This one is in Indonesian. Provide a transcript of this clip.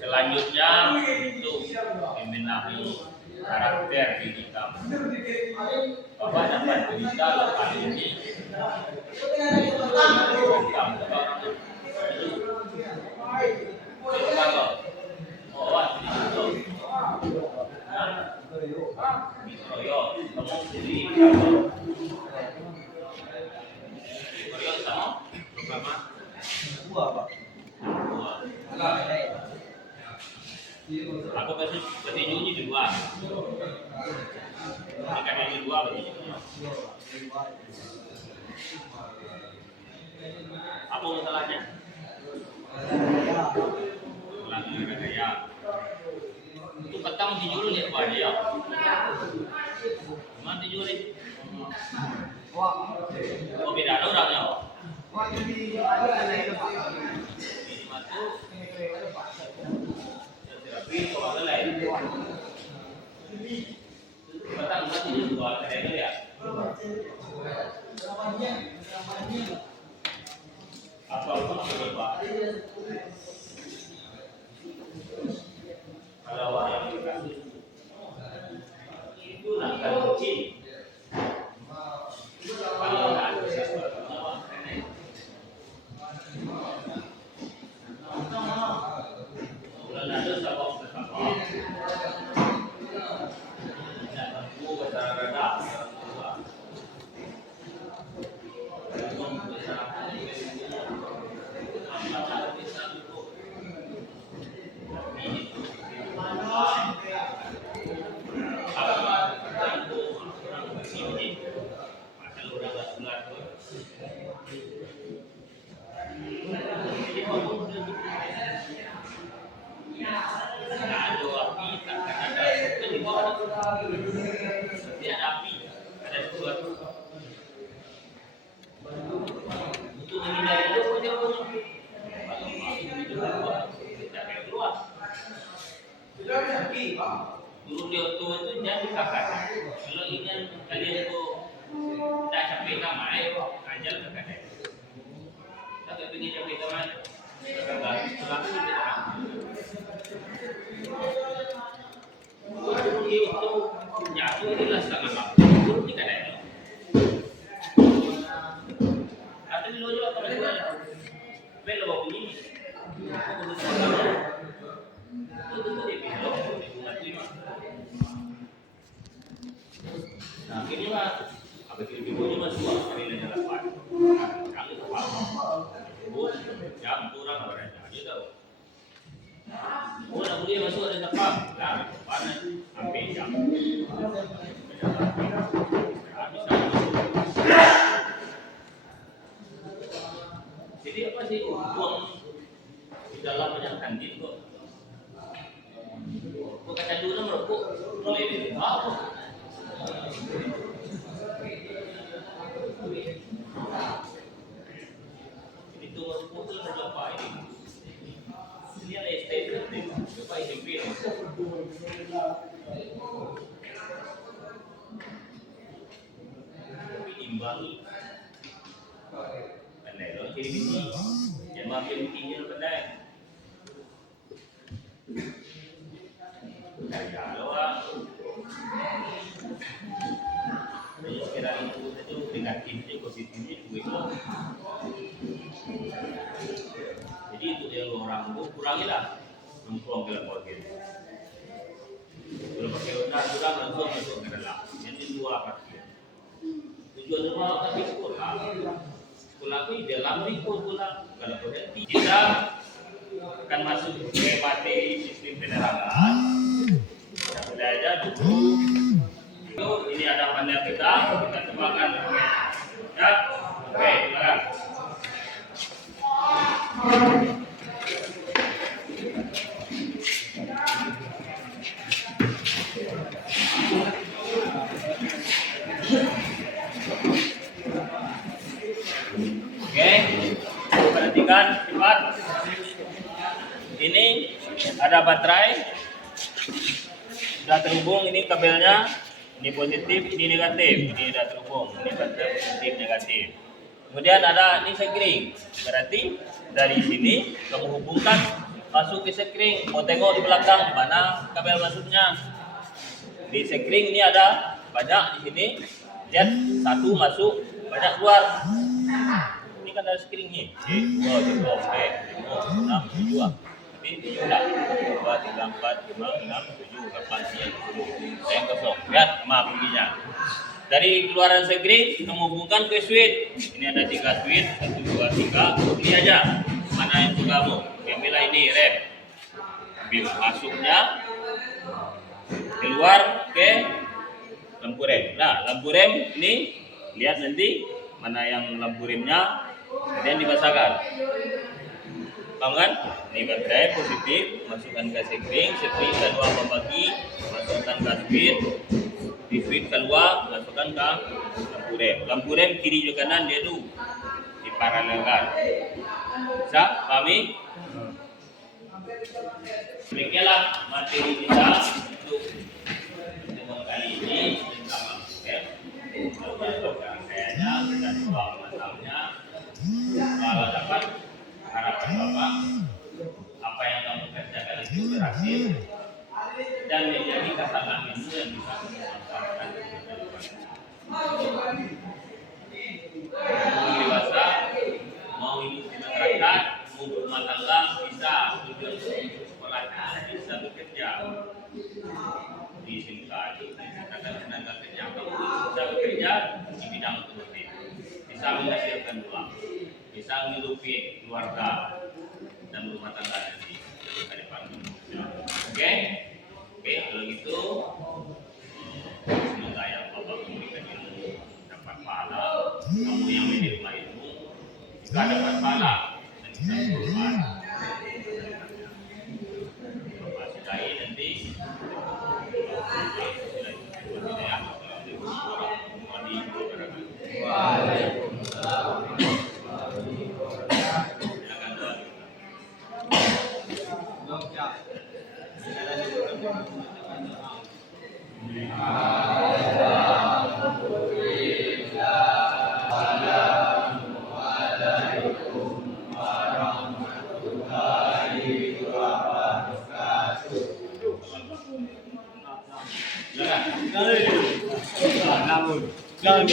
Selanjutnya untuk membenahi karakter diri kamu. Bapak dapat berita kali ini aku petinjunya di luar. Jika di luar petinjunya. Apa masalahnya? Lagi gaya. Itu petang dijuru lihat apa dia? Mana dijuru? Oh beda ada orangnya. Petang masih jual ada ya? Apa Pak? Kalau yang dikasih itu langkah kecil. Kalau ada sesuatu turun di auto itu jangan kakak. Kalau ingin kalian itu tidak capek kamai, ajar kakak. Tak ingin capek kamai, kakak selalu tidak. Turun itu jatuh adalah setengah waktu. Turun di kadang. Ada di lojo atau di mana? Belok ini. Nah, ini mah apa ini mah dua kali aja 8. Kali 8. Jam kurang berapa gitu. Oh, dia masuk ada depan. Nah, panas sampai jam. Jadi apa sih uang di dalam banyak kantin kok? Bukan dulu merokok boleh di rumah. Itu merokok itu berapa ini? kurangilah nongkrong ke dalam hotel. Kalau pakai hotel sudah langsung masuk ke dalam. Jadi dua parkir. Tujuan rumah tapi sekolah. Sekolah itu di dalam itu sekolah. Kalau hotel kita akan masuk ke materi sistem penerangan. Kita belajar dulu. Ini ada panel kita kembangkan. Ya, oke, silakan. Oke, perhatikan cepat. Ini ada baterai, sudah terhubung. Ini kabelnya, ini positif, ini negatif. Ini sudah terhubung. Ini baterai positif, negatif. Kemudian ada ini sekring. Berarti dari sini kamu hubungkan masuk ke sekring. Mau tengok di belakang mana kabel masuknya. Di sekring ini ada banyak di sini. Lihat satu masuk, banyak keluar. Ini kan ada sekring ini. 1, 2, 3, 4, 5, 6, 7. Ini 7 dah. 2, 3, 4, 5, 6, 7, 8, 9, 10. Yang kosong. Lihat sama bunyinya. Dari keluaran sekring kita menghubungkan ke switch. Ini ada 3 switch, 1, 2, 3. Ini aja. Mana yang kamu? Ambillah ini rem. Ambil masuknya, keluar ke lampu rem. Nah, lampu rem ini lihat nanti mana yang lampu remnya, kemudian dipasangkan. Paham kan? Ini baterai positif, masukkan ke sekring, sekring kedua membagi, masukkan ke switch. Di switch keluar, masukkan ke lampu rem. Lampu rem kiri juga kanan dia tu diparalelkan. Bisa pahami? Demikianlah materi kita untuk pertemuan kali ini tentang lampu rem. Kayaknya dan soal masalahnya, kalau dapat harapan Bapak, apa yang kamu kerjakan itu berhasil dan menjadi kesalahan itu yang bisa memanfaatkan mau dewasa, mau hidup di masyarakat, mau berumah tangga, bisa tujuan untuk sekolah, bisa bekerja di SIMKA, dikatakan tenaga kerja, kamu bisa bekerja di bidang otomotif, bisa menghasilkan uang, bisa menghidupi keluarga dan rumah tangga nanti ke depan. Oke? Oke, kalau gitu semoga yang Bapak memberikan ilmu dapat pahala, kamu yang menerima ilmu juga dapat pahala dan bisa berubah. Bapak sudahi nanti. Jangan.